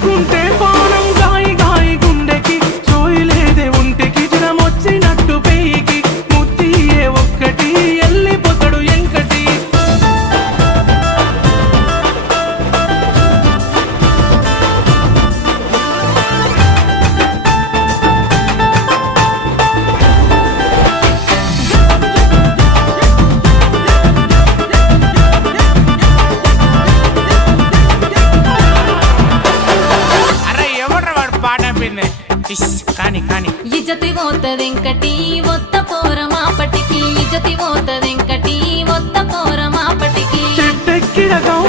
చూడకుంటే పానం గాయి గాయి గుండెకి చూయలేదే ఒంటికి జ్వరం వచ్చినట్టు పెయికి ముత్తియే ఒక్కటి ఎల్లిపోతాడు ఎంకటి అరే ఎవడ్రా వాడు పాట పిన్నే కాని కాని ఇజతి పోతదెంకటి ఒత్త పోరమాపటికి ఇజతి పోతదెంకటి ఒత్త పోరమాపటికి చెట్టెక్కిన గౌ